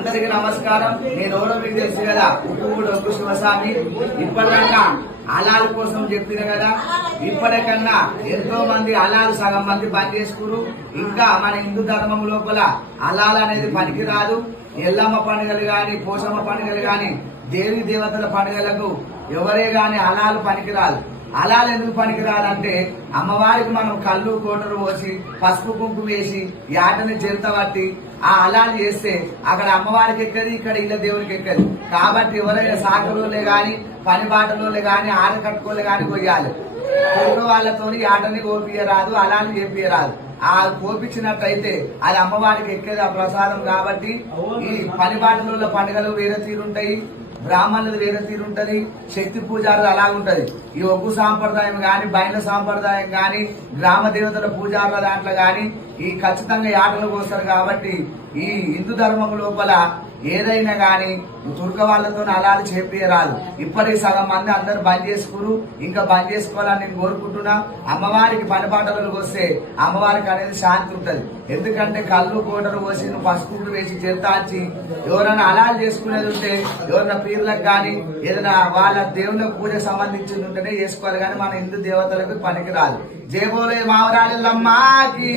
అందరికీ నమస్కారం. నేను ఎవరో మీకు తెలుసు కదా, ఉప్పుగూడ ఒగ్గు శివస్వామి. ఇప్పటికన్నా అలాల కోసం చెప్పిన కదా, ఇప్పటికన్నా ఎంతో మంది అలాలు సగం మంది బంద్ చేసుకురు. ఇంకా మన హిందూ ధర్మం లోపల అలాల అనేది పనికిరాదు. ఎల్లమ్మ పండుగలు గాని, పోషమ్మ పండుగలు గాని, దేవి దేవతల పండుగలకు ఎవరే గాని అలాలు పనికిరాదు. అలాలు ఎందుకు పనికిరాదంటే, అమ్మవారికి మనం కళ్ళు కోటరు పోసి పసుపు కుంకుమ వేసి యాటని చెరుతబట్టి ఆ అలాలు చేస్తే అక్కడ అమ్మవారికి ఎక్కది, ఇక్కడ ఇళ్ళ దేవునికి ఎక్కది. కాబట్టి ఎవరైనా సాకలోలే గాని, పని బాటలోలే గాని, ఆట కట్టుకోలే గాని కొయ్యాలి. కొడుకు వాళ్ళతో ఆటని కోపియరాదు, అలాలు చేపియరాదు. ఆ కోపించినట్టయితే అది అమ్మవారికి ఎక్కేది ఆ ప్రసాదం. కాబట్టి ఈ పని బాటలో పండుగలు వేరే తీరుంటాయి, బ్రాహ్మణులు వేరే తీరుంటది, శక్తి పూజారులు అలాగుంటది. ఈ ఒగ్గు సాంప్రదాయం గాని, బయల సాంప్రదాయం గాని, గ్రామ దేవతల పూజారుల దాంట్లో గాని ఈ ఖచ్చితంగా ఆటలు కోస్తారు. కాబట్టి ఈ హిందూ ధర్మం లోపల ఏదైనా గాని తుర్క వాళ్ళతో అలాలు చేపియరాదు. ఇప్పటికి సగం మంది అందరు బంద్ చేసుకురు, ఇంకా బంద్ చేసుకోవాలని నేను కోరుకుంటున్నా. అమ్మవారికి పనిపాటలకు వస్తే అమ్మవారికి అనేది శాంతి ఉంటది. ఎందుకంటే కళ్ళు కోటలు పోసి పసుపు వేసి చెత్తాచి ఎవరైనా అలాలు చేసుకునేది ఉంటే, ఎవరైనా పీర్లకు గాని ఏదైనా వాళ్ళ దేవుళ్ళ పూజ సంబంధించింది ఉంటేనే చేసుకోవాలి. కానీ మన హిందూ దేవతలకు పనికి రాదు. జై బోలే మావరాలమ్మకి.